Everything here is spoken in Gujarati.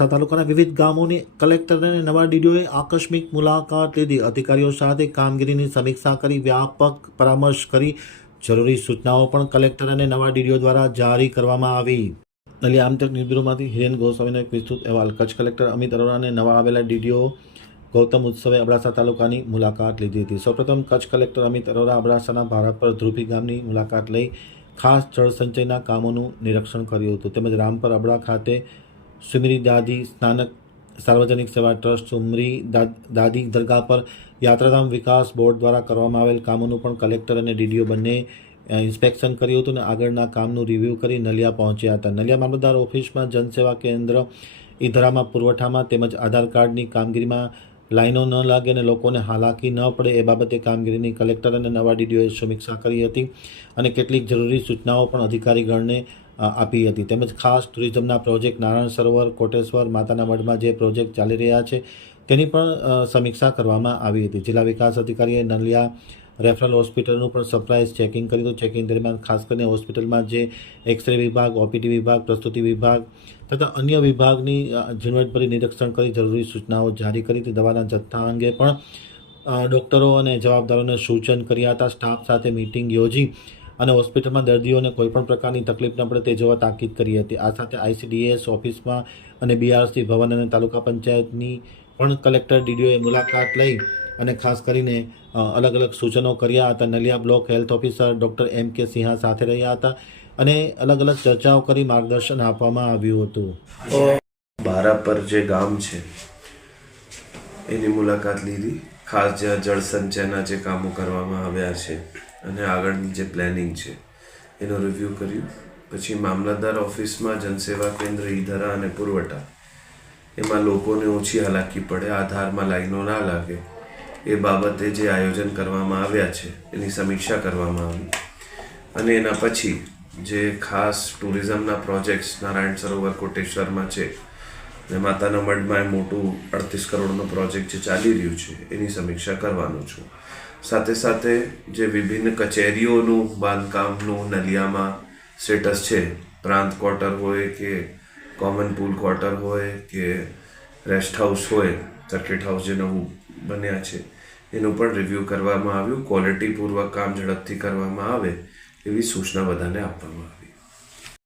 અબડાસા તાલુકાના વિવિધ ગામોની કલેક્ટર અને નવા ડીડીઓએ આકસ્મિક મુલાકાત લીધી. અધિકારીઓ સાથે કામગીરીની સમીક્ષા કરી, વ્યાપક પરામર્શ કરી જરૂરી સૂચનાઓ પણ કલેક્ટર અને નવા ડીડીઓ દ્વારા જારી કરવામાં આવી. નલિયા આમતક ન્યૂઝબ્યુરોમાંથી હિરેન ગોસ્વામીનો એક વિસ્તૃત અહેવાલ. કચ્છ કલેક્ટર અમિત અરોરા અને નવા આવેલા ડીડીઓ ગૌતમ ઉત્સવે અબડાસા તાલુકાની મુલાકાત લીધી હતી. સૌપ્રથમ કચ્છ કલેક્ટર અમિત અરોરા અબડાસાના ભારાપર ધ્રુપી ગામની મુલાકાત લઈ ખાસ જળસંચયના કામોનું નિરીક્ષણ કર્યું હતું. તેમજ રામપર અબડા ખાતે સુમરી દાદી સ્નાનક સાર્વજનિક સેવા ટ્રસ્ટ સુમરી દાદી દરગાહ પર યાત્રાધામ વિકાસ બોર્ડ દ્વારા કરવામાં આવેલ કામોનું પણ કલેક્ટર અને ડીડીઓ બંને ઇન્સ્પેક્શન કર્યું હતું અને આગળના કામનું રિવ્યૂ કરી નલિયા પહોંચ્યા હતા. નલિયા મામલતદાર ઓફિસમાં જનસેવા કેન્દ્ર ઈધરામાં પુરવઠામાં તેમજ આધાર કાર્ડની કામગીરીમાં લાઈનો ન લાગે અને લોકોને હાલાકી ન પડે એ બાબતે કામગીરીની કલેક્ટર અને નવા ડીડીઓએ સમીક્ષા કરી હતી અને કેટલીક જરૂરી સૂચનાઓ પણ અધિકારીગણને આપી હતી. તેમજ ખાસ ટુરિઝમના પ્રોજેક્ટ નારાયણ સરોવર, કોટેશ્વર, માતાના મઢમાં જે પ્રોજેક્ટ ચાલી રહ્યા છે તેની પણ સમીક્ષા કરવામાં આવી હતી. જિલ્લા વિકાસ અધિકારીએ નલિયા રેફરલ હોસ્પિટલનું પણ સરપ્રાઇઝ ચેકિંગ કર્યું હતું. ચેકિંગ દરમિયાન ખાસ કરીને હોસ્પિટલમાં જે એક્સરે વિભાગ, ઓપીડી વિભાગ, પ્રસ્તુતિ વિભાગ તથા અન્ય વિભાગની ઝીણવટભરી નિરીક્ષણ કરી જરૂરી સૂચનાઓ જારી કરી હતી. દવાના જથ્થા અંગે પણ ડૉક્ટરો અને જવાબદારોને સૂચન કર્યા હતા. સ્ટાફ સાથે મિટિંગ યોજી અને હોસ્પિટલમાં દર્દીઓને કોઈપણ પ્રકારની તકલીફ ન પડે તે જોવા તાકીદ કરી હતી. આ સાથે ICDS ઓફિસમાં અને BRC ભવન અને તાલુકા પંચાયતની પણ કલેક્ટર ડીડીઓએ મુલાકાત લઈ અને ખાસ કરીને અલગ અલગ સૂચનો કર્યા હતા. Naliya block health officer doctor MK Sinha સાથે રહ્યા હતા અને અલગ અલગ ચર્ચાઓ કરી માર્ગદર્શન આપવામાં આવ્યું હતું. ભારાપર જે ગામ છે એની મુલાકાત લીધી. ખાસ જ્યાં જળ સંચયના જે કામો કરવામાં આવ્યા છે અને આગળની જે પ્લાનિંગ છે એનો રિવ્યૂ કર્યું. પછી મામલતદાર ઓફિસમાં જનસેવા કેન્દ્ર ઈધરા અને પુરવઠા એમાં લોકોને ઓછી હાલાકી પડે, આધારમાં લાઈનો ના લાગે એ બાબતે જે આયોજન કરવામાં આવ્યા છે એની સમીક્ષા કરવામાં આવી. અને એના પછી જે ખાસ ટુરિઝમના પ્રોજેક્ટ્સ નારાયણ સરોવર, કોટેશ્વરમાં છે અને માતાના મઢમાં મોટું 38 કરોડનો પ્રોજેક્ટ જે ચાલી રહ્યું છે એની સમીક્ષા કરવાનું છું. સાથે સાથે જે વિભિન્ન કચેરીઓનું બાંધકામનું નલિયામાં સ્ટેટસ છે, પ્રાંત ક્વાર્ટર હોય કે કોમન પૂલ ક્વાર્ટર હોય કે રેસ્ટ હાઉસ હોય, સર્કિટ હાઉસ જે નવું બન્યા છે એનું પણ રિવ્યૂ કરવામાં આવ્યું. ક્વોલિટીપૂર્વક કામ ઝડપથી કરવામાં આવે એવી સૂચના બધાને આપવામાં આવી.